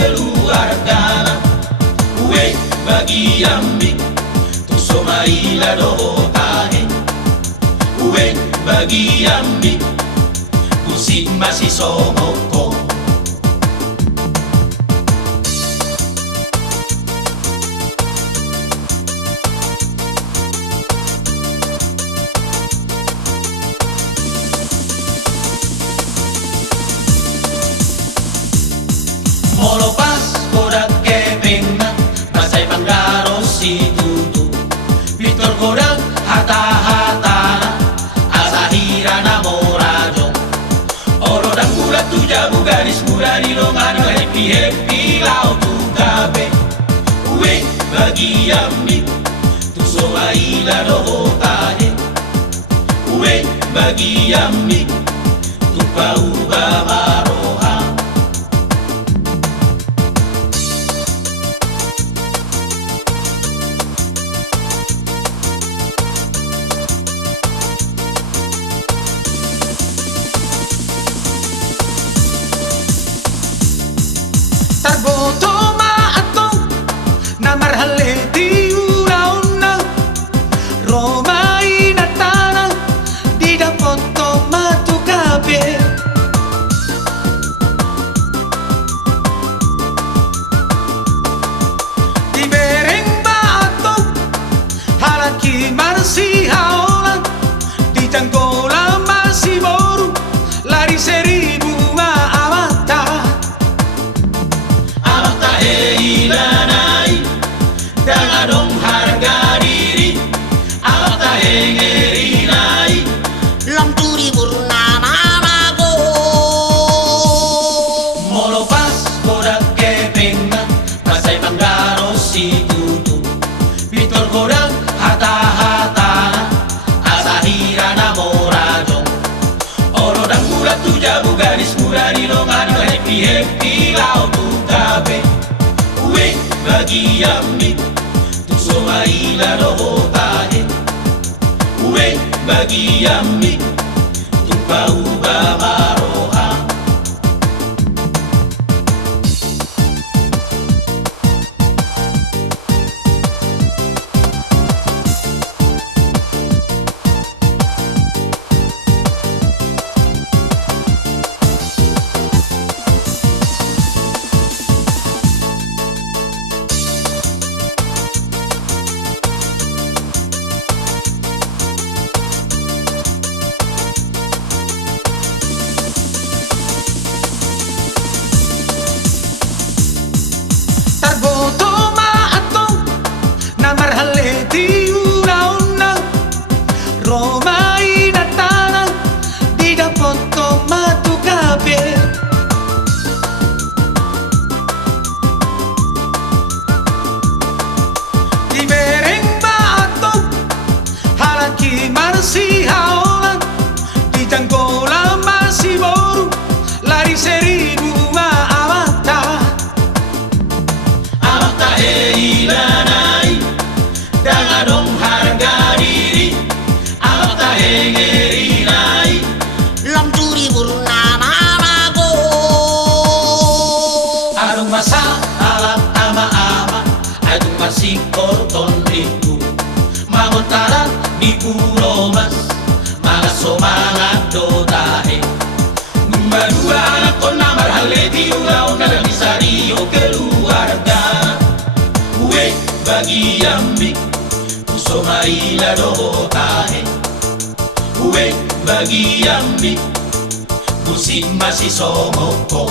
keluarga. Uwe bagi ambi tu somaila dotahe. Uwe bagi ambi si masih somoko. Molo pas kodak kepengan masai panggaro si tutu Victor kodak hata-hata asahira namorajo oro dan kuda tu jabu garis muda di longan happy lau tu kabe. Uwe bagi ambi tu somaila dohotahe. Uwe bagi ambi tu pauba maroha. Tarboto maatong na marhale di una-una Roma inatana di dapoto matukabe. Di bereng baatong halaki marsi haolan di tanggola masih boru lari seribu maamata. Ilanai dan adong harga diri awak tak ngerinai Lam turi burnama mago molo pas kodak kepengan pasai panggaro si tutu Victor kodak hata-hata asahira namorajo oro dan kuda tu jabu garis muda di longan happy lau tu kabe. Uwe bagi ambi tu somaila dohotahe. Uwe bagi ambi tu pauba maroha. Tarboto maatong na marhale di una-una Roma inatana di dapoto matukabe. Di bereng baatong halaki marsi haolan di tanggola masih boru lari seribu maamata. Ilanai dan adong harga diri awak tak ngerinai Lam turi burnama mago adong masa alam ama-ama adong masih korton itu mangotaran di pulau mas malas somangat dotahe numbadua anak kon namar haledi una-una dan disario keluarga. Uwe bagi ambi tu somaila dohotahe. Uwe bagi ambi tu masih somoko.